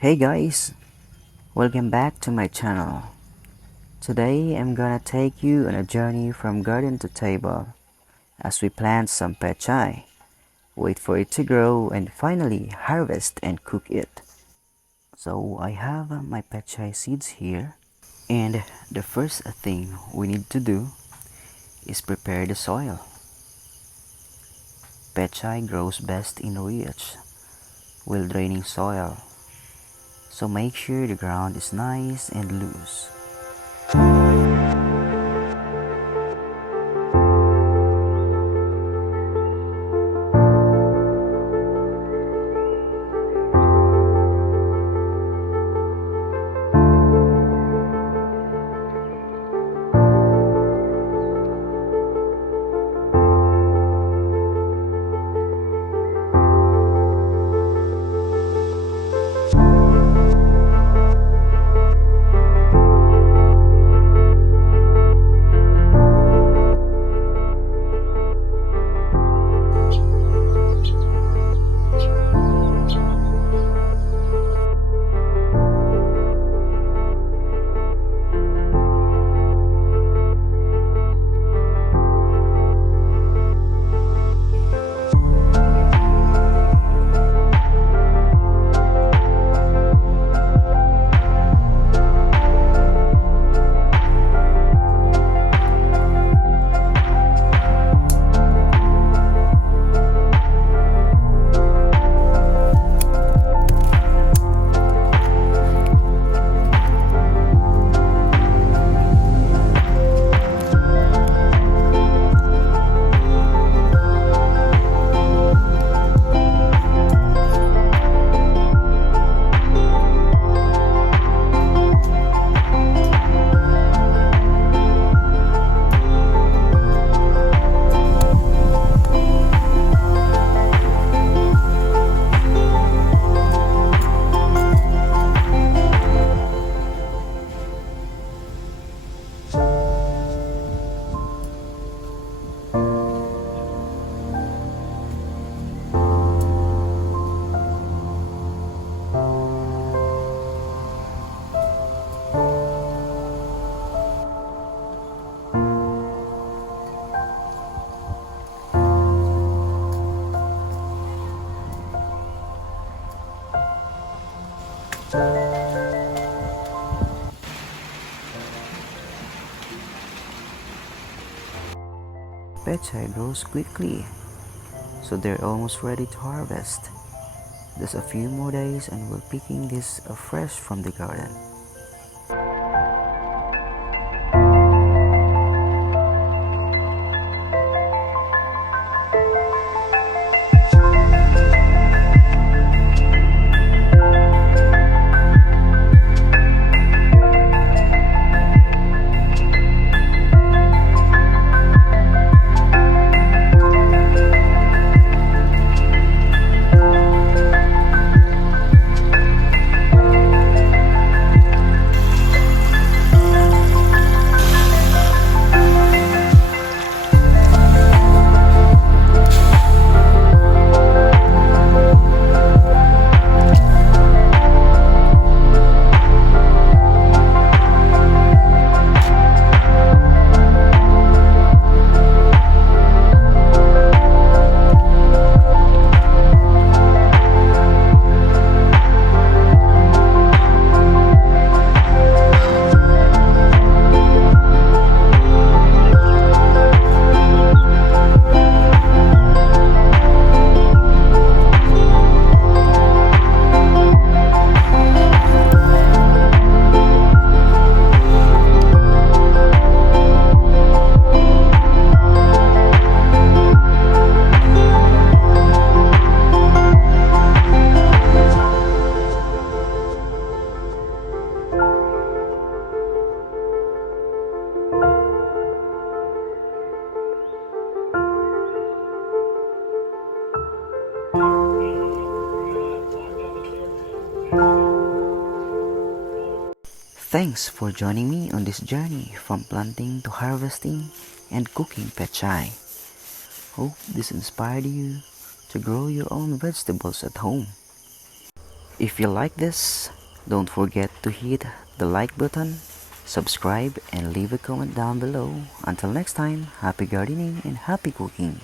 Hey guys, welcome back to my channel. Today I'm gonna take you on a journey from garden to table as we plant some petchay, wait for it to grow and finally harvest and cook it. So I have my petchay seeds here, and the first thing we need to do is prepare the soil. Petchay grows best in rich, well-draining soil, so make sure the ground is nice and loose. Petchay grows quickly, so they're almost ready to harvest. Just a few more days and we're picking this fresh from the garden. Thanks for joining me on this journey from planting to harvesting and cooking petchay. Hope this inspired you to grow your own vegetables at home. If you like this, don't forget to hit the like button, subscribe, and leave a comment down below. Until next time, happy gardening and happy cooking.